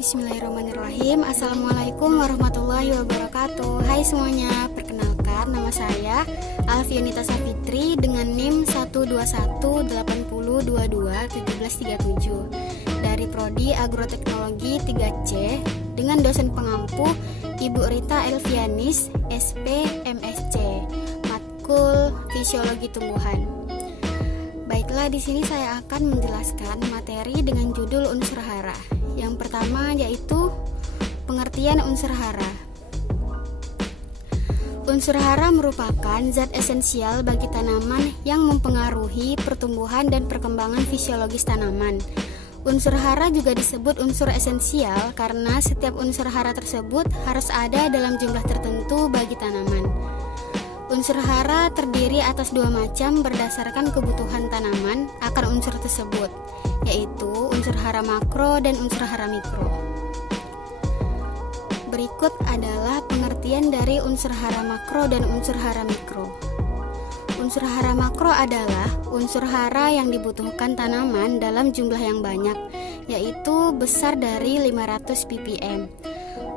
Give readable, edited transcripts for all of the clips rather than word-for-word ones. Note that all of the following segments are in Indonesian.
Bismillahirrahmanirrahim. Assalamualaikum warahmatullahi wabarakatuh. Hai semuanya, perkenalkan nama saya Alfianita Safitri dengan NIM 12180221737 dari Prodi Agroteknologi 3C dengan dosen pengampu Ibu Rita Elvianis, SP MSc, Matkul Fisiologi Tumbuhan. Baiklah, di sini saya akan menjelaskan materi dengan judul unsur hara. Yang pertama yaitu pengertian unsur hara. Unsur hara merupakan zat esensial bagi tanaman yang mempengaruhi pertumbuhan dan perkembangan fisiologis tanaman. Unsur hara juga disebut unsur esensial karena setiap unsur hara tersebut harus ada dalam jumlah tertentu bagi tanaman. Unsur hara terdiri atas dua macam berdasarkan kebutuhan tanaman akan unsur tersebut, yaitu unsur hara makro dan unsur hara mikro. Berikut adalah pengertian dari unsur hara makro dan unsur hara mikro. Unsur hara makro adalah unsur hara yang dibutuhkan tanaman dalam jumlah yang banyak, yaitu besar dari 500 ppm.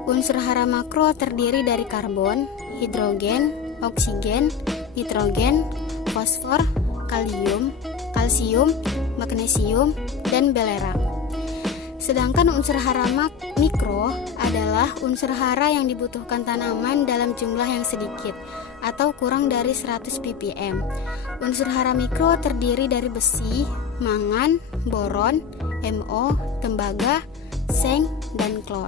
Unsur hara makro terdiri dari karbon, hidrogen, oksigen, nitrogen, fosfor, kalium, kalsium, magnesium, dan belerang. Sedangkan unsur hara mikro adalah unsur hara yang dibutuhkan tanaman dalam jumlah yang sedikit atau kurang dari 100 ppm. Unsur hara mikro terdiri dari besi, mangan, boron, MO, tembaga, seng, dan klor.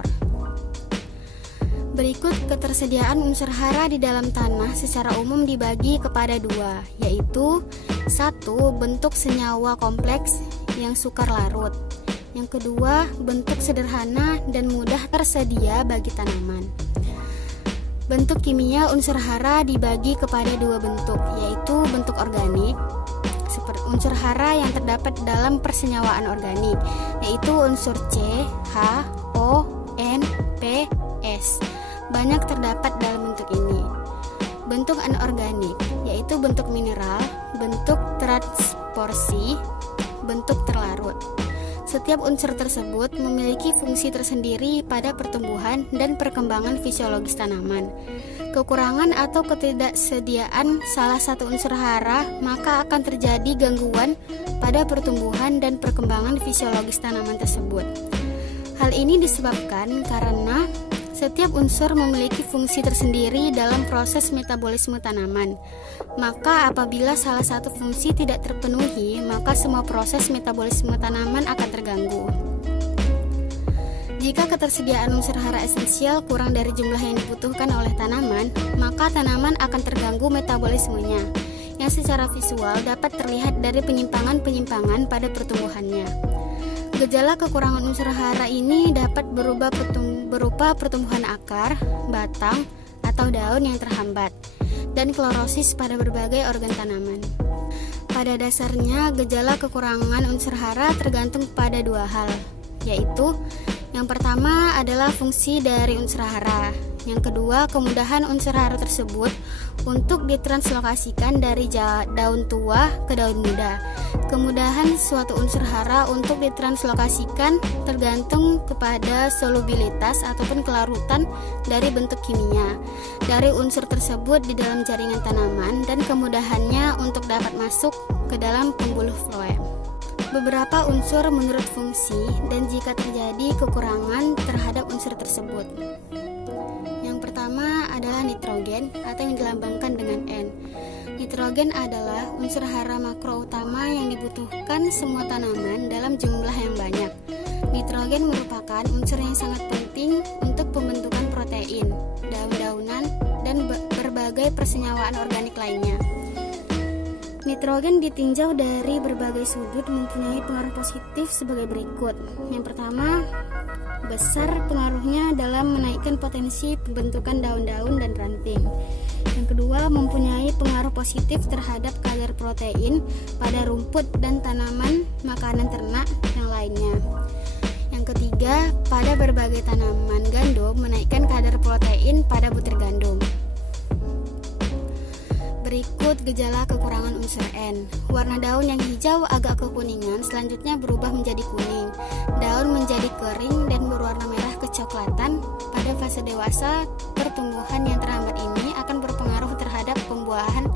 Berikut ketersediaan unsur hara di dalam tanah secara umum dibagi kepada dua, yaitu 1. Bentuk senyawa kompleks yang sukar larut. Yang kedua, bentuk sederhana dan mudah tersedia bagi tanaman. Bentuk kimia unsur hara dibagi kepada dua bentuk, yaitu bentuk organik, seperti unsur hara yang terdapat dalam persenyawaan organik, yaitu unsur C, H, O, N, P, S. Banyak terdapat dalam bentuk ini. Bentuk anorganik, yaitu bentuk mineral, bentuk transporsi, bentuk terlarut. Setiap unsur tersebut memiliki fungsi tersendiri pada pertumbuhan dan perkembangan fisiologis tanaman. Kekurangan atau ketidaksediaan salah satu unsur hara, maka akan terjadi gangguan pada pertumbuhan dan perkembangan fisiologis tanaman tersebut. Hal ini disebabkan karena setiap unsur memiliki fungsi tersendiri dalam proses metabolisme tanaman. Maka apabila salah satu fungsi tidak terpenuhi, maka semua proses metabolisme tanaman akan terganggu. Jika ketersediaan unsur hara esensial kurang dari jumlah yang dibutuhkan oleh tanaman, maka tanaman akan terganggu metabolismenya, yang secara visual dapat terlihat dari penyimpangan-penyimpangan pada pertumbuhannya. Gejala kekurangan unsur hara ini dapat berupa pertumbuhan akar, batang, atau daun yang terhambat, dan klorosis pada berbagai organ tanaman. Pada dasarnya, gejala kekurangan unsur hara tergantung pada dua hal, yaitu yang pertama adalah fungsi dari unsur hara, yang kedua kemudahan unsur hara tersebut untuk ditranslokasikan dari daun tua ke daun muda. Kemudahan suatu unsur hara untuk ditranslokasikan tergantung kepada solubilitas ataupun kelarutan dari bentuk kimia dari unsur tersebut di dalam jaringan tanaman dan kemudahannya untuk dapat masuk ke dalam pembuluh floem. Beberapa unsur menurut fungsi dan jika terjadi kekurangan terhadap unsur tersebut. Yang pertama adalah nitrogen atau yang dilambangkan dengan N. Nitrogen adalah unsur hara makro utama yang dibutuhkan semua tanaman dalam jumlah yang banyak. Nitrogen merupakan unsur yang sangat penting untuk pembentukan protein, daun-daunan, dan berbagai persenyawaan organik lainnya. Nitrogen ditinjau dari berbagai sudut mempunyai pengaruh positif sebagai berikut. Yang pertama, besar pengaruhnya dalam menaikkan potensi pembentukan daun-daun dan ranting. Yang kedua, mempunyai pengaruh positif terhadap kadar protein pada rumput dan tanaman makanan ternak yang lainnya. Yang ketiga, pada berbagai tanaman gandum menaikkan kadar protein pada butir gandum. Berikut gejala kekurangan unsur N. Warna daun yang hijau agak kekuningan, selanjutnya berubah menjadi kuning. Daun menjadi kering dan berwarna merah kecoklatan pada fase dewasa. Pertumbuhan yang terhambat ini akan berpengaruh terhadap pembuahan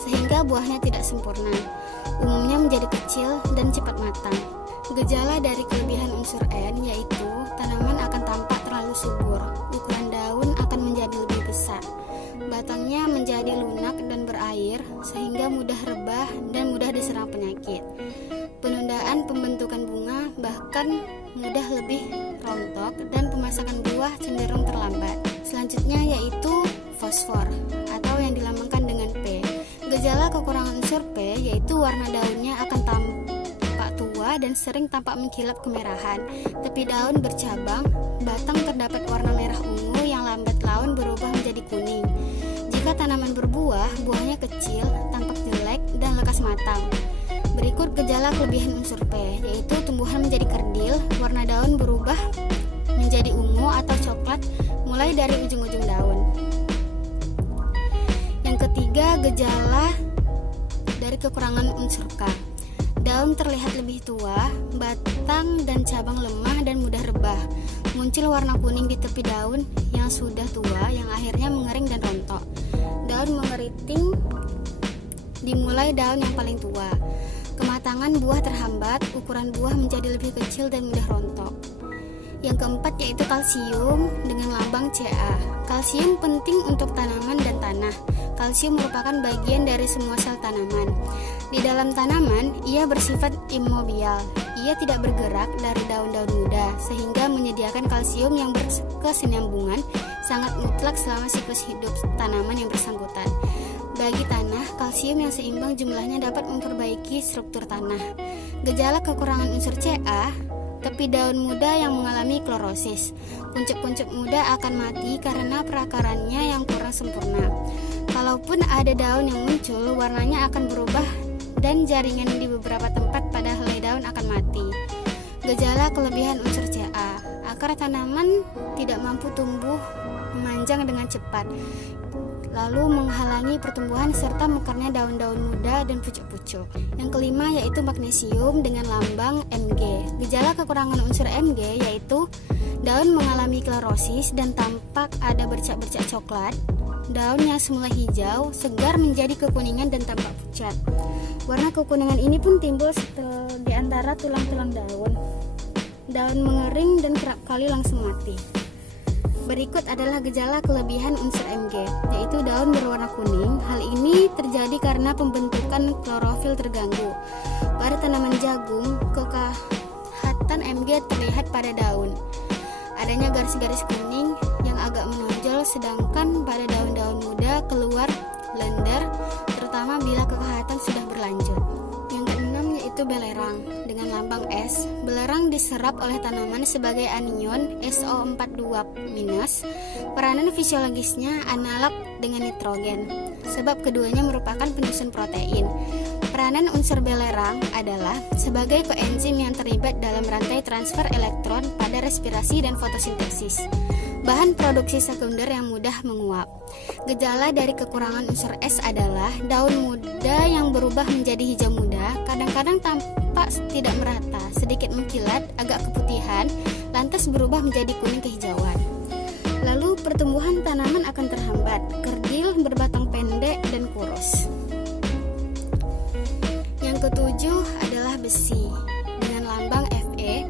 sehingga buahnya tidak sempurna. Umumnya menjadi kecil dan cepat matang. Gejala dari kelebihan unsur N yaitu tanaman akan tampak terlalu subur, ukuran daun akan menjadi lebih besar, batangnya menjadi lunak dan berair sehingga mudah rebah dan mudah diserang penyakit. Penundaan pembentukan bunga bahkan mudah lebih rontok dan pemasakan buah cenderung terlambat. Selanjutnya yaitu fosfor atau yang dilambangkan dengan P. Gejala kekurangan unsur P yaitu warna daunnya akan tampak tua dan sering tampak mengkilap kemerahan. Tepi daun bercabang, batang terdapat warna merah ungu yang lambat laun berubah menjadi kuning. Jika tanaman berbuah, buahnya kecil, tampak jelek dan lekas matang. Berikut gejala kelebihan unsur P, yaitu tumbuhan menjadi kerdil, warna daun berubah menjadi ungu atau coklat mulai dari ujung-ujung daun. Yang ketiga, gejala dari kekurangan unsur K. Daun terlihat lebih tua, batang dan cabang lemah dan mudah rebah. Muncul warna kuning di tepi daun yang sudah tua yang akhirnya mengering dan rontok. Daun mengeriting dimulai daun yang paling tua. Kematangan buah terhambat, ukuran buah menjadi lebih kecil dan mudah rontok. Yang keempat yaitu kalsium dengan lambang Ca. Kalsium penting untuk tanaman dan tanah. Kalsium merupakan bagian dari semua sel tanaman. Di dalam tanaman, ia bersifat immobial. Ia tidak bergerak dari daun-daun muda, sehingga menyediakan kalsium yang berkesinambungan sangat mutlak selama siklus hidup tanaman yang bersangkutan. Bagi tanah, kalsium yang seimbang jumlahnya dapat memperbaiki struktur tanah. Gejala kekurangan unsur Ca, tepi daun muda yang mengalami klorosis. Kuncup-kuncup muda akan mati karena perakarannya yang kurang sempurna. Kalaupun ada daun yang muncul, warnanya akan berubah dan jaringan di beberapa tempat pada helai daun akan mati. Gejala kelebihan unsur Ca, akar tanaman tidak mampu tumbuh memanjang dengan cepat, lalu menghalangi pertumbuhan serta mekarnya daun-daun muda dan pucuk-pucuk. Yang kelima yaitu magnesium dengan lambang Mg. Gejala kekurangan unsur Mg yaitu daun mengalami klorosis dan tampak ada bercak-bercak coklat. Daun yang semula hijau segar menjadi kekuningan dan tampak pucat. Warna kekuningan ini pun timbul di antara tulang-tulang daun. Daun mengering dan kerap kali langsung mati. Berikut adalah gejala kelebihan unsur Mg, yaitu daun berwarna kuning. Hal ini terjadi karena pembentukan klorofil terganggu. Pada tanaman jagung, kekehatan Mg terlihat pada daun. Adanya garis-garis kuning yang agak menonjol, sedangkan pada daun-daun muda keluar lender, terutama bila kekehatan sudah berlanjut. Yang keenam yaitu belerang dengan lambang S. Belerang diserap oleh tanaman sebagai anion SO42-. Peranan fisiologisnya analog dengan nitrogen, sebab keduanya merupakan penyusun protein. Peranan unsur belerang adalah sebagai koenzim yang terlibat dalam rantai transfer elektron pada respirasi dan fotosintesis. Bahan produksi sekunder yang mudah menguap. Gejala dari kekurangan unsur S adalah daun muda yang berubah menjadi hijau muda, kadang-kadang tampak tidak merata, sedikit mengkilat, agak keputihan, lantas berubah menjadi kuning kehijauan. Lalu pertumbuhan tanaman akan terhambat, kerdil, berbatang pendek, dan kurus. Yang ketujuh adalah besi dengan lambang Fe.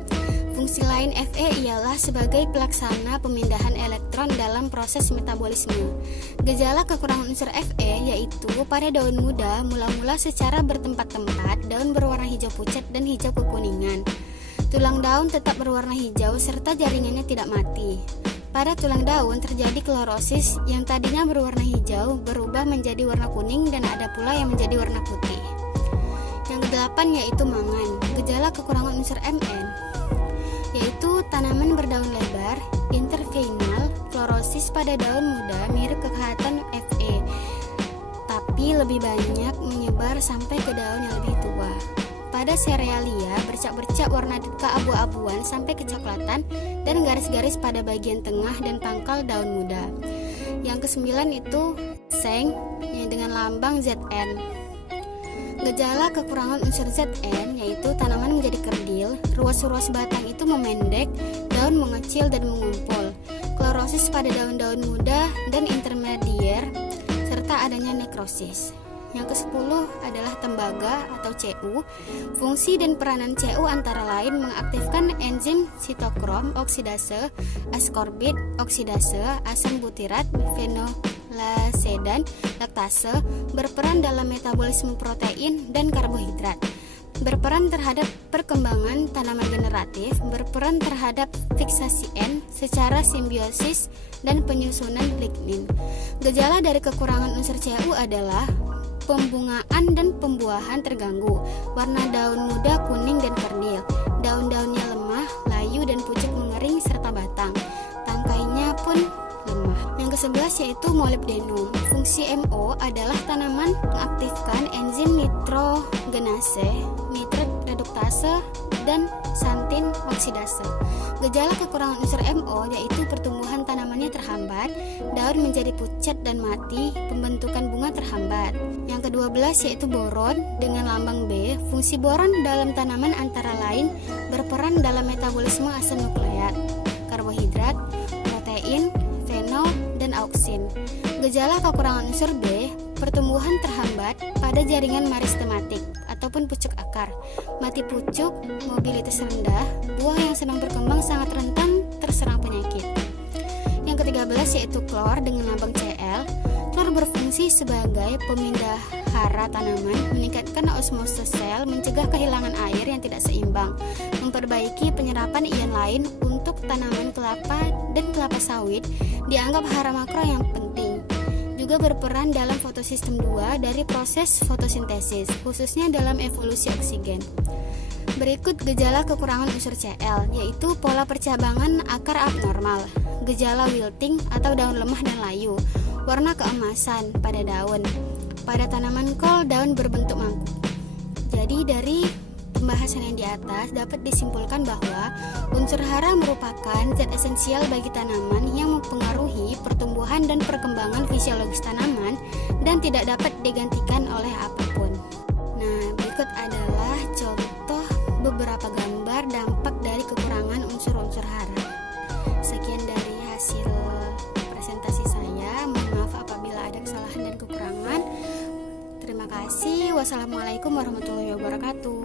Fungsi lain Fe ialah sebagai pelaksana pemindahan elektron dalam proses metabolisme. Gejala kekurangan unsur Fe yaitu pada daun muda mula-mula secara bertempat-tempat daun berwarna hijau pucat dan hijau kekuningan. Tulang daun tetap berwarna hijau serta jaringannya tidak mati. Pada tulang daun terjadi klorosis yang tadinya berwarna hijau berubah menjadi warna kuning dan ada pula yang menjadi warna putih. Yang kedelapan yaitu mangan. Gejala kekurangan unsur Mn yaitu tanaman berdaun lebar, interveinal, klorosis pada daun muda mirip kekehatan Fe, tapi lebih banyak menyebar sampai ke daun yang lebih tua. Pada serealia, bercak-bercak warna keabu-abuan sampai kecoklatan dan garis-garis pada bagian tengah dan pangkal daun muda. Yang kesembilan itu seng dengan lambang Zn. Gejala kekurangan unsur Zn yaitu tanaman menjadi kerdil, ruas-ruas batang itu memendek, daun daun mengecil dan mengumpul, klorosis pada daun-daun muda dan intermedier, serta adanya nekrosis. Yang ke-10 adalah tembaga atau CU. Fungsi dan peranan CU antara lain mengaktifkan enzim sitokrom oksidase, askorbit oksidase, asam butirat, fenolase, dan laktase, berperan dalam metabolisme protein dan karbohidrat, berperan terhadap perkembangan tanaman generatif, berperan terhadap fiksasi N secara simbiosis dan penyusunan lignin. Gejala dari kekurangan unsur CU adalah pembungaan dan pembuahan terganggu, warna daun muda kuning dan kerdil, daun-daunnya lemah, layu dan pucuk mengering serta batang, tangkainya pun lemah. Yang ke-11 yaitu molybdenum. Fungsi MO adalah tanaman mengaktifkan enzim nitrogenase, nitrat reduktase, dan santin oksidase. Gejala kekurangan unsur MO yaitu pertumbuhan tanamannya terhambat, daun menjadi pucat dan mati, pembentukan bunga terhambat. Yang ke-12 yaitu boron dengan lambang B. Fungsi boron dalam tanaman antara lain berperan dalam metabolisme asam nukleat, karbohidrat, protein, fenol, dan auksin. Gejala kekurangan unsur B, pertumbuhan terhambat pada jaringan meristematik ataupun pucuk akar, mati pucuk, mobilitas rendah, buah yang sedang berkembang sangat rentan terserang penyakit. Yang ke-13 yaitu klor dengan lambang Cl. Klor berfungsi sebagai pemindah hara tanaman, meningkatkan osmosis sel, mencegah kehilangan air yang tidak seimbang, memperbaiki penyerapan ion lain untuk tanaman kelapa dan kelapa sawit, dianggap hara makro yang penting. Juga berperan dalam fotosistem 2 dari proses fotosintesis, khususnya dalam evolusi oksigen. Berikut gejala kekurangan unsur Cl, yaitu pola percabangan akar abnormal, gejala wilting atau daun lemah dan layu, warna keemasan pada daun. Pada tanaman kol, daun berbentuk mangkuk. Jadi dari pembahasan yang di atas dapat disimpulkan bahwa unsur hara merupakan zat esensial bagi tanaman yang mempengaruhi pertumbuhan dan perkembangan fisiologis tanaman dan tidak dapat digantikan oleh apapun. Nah, berikut adalah contoh beberapa gambar dampak dari kekurangan unsur-unsur hara. Sekian dari hasil presentasi saya. Mohon maaf apabila ada kesalahan dan kekurangan. Terima kasih. Wassalamualaikum warahmatullahi wabarakatuh.